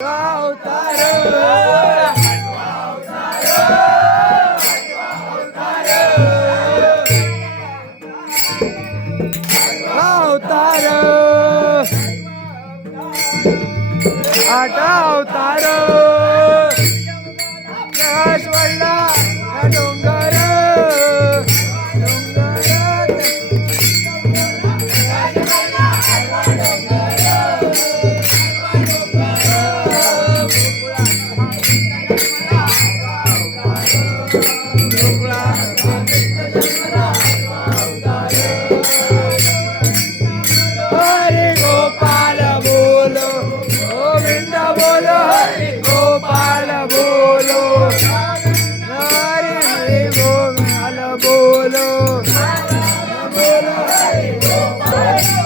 अवतार अवतार आटा अवतार वडला डोंगर हरे गोपाल बोलो गोविंद बोलो हरे गोपाल बोलो हरे हरे गोपाल बोलो बोलो हरे गोपाल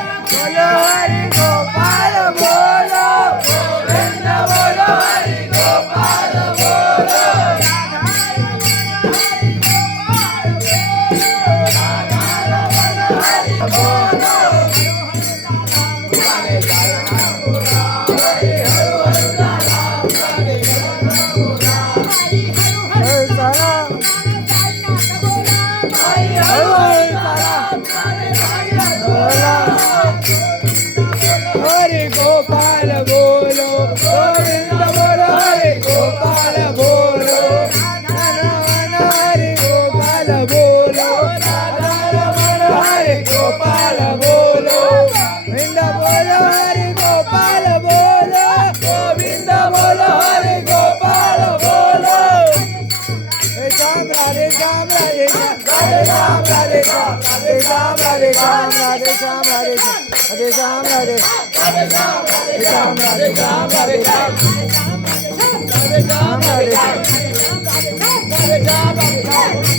बोलो हरे गोपाल बोलो गोविंद बोलो हरे गोपाल बोलो हरे गोपाल बोलो गोविंद बोलो हरे गोपाल बोलो हरे गोपाल बोलो हरे गोपाल बोलो गोविंद बोलो हरे गोपाल बोलो गोविंद बोलो हरे गोपाल बोलो श्याम राधे श्याम राधे श्याम राधे श्याम राधे श्याम राधे श्याम राधे श्याम राधे श्याम राधे श्याम राधे श्याम राधे श्याम राधे श्याम राधे श्याम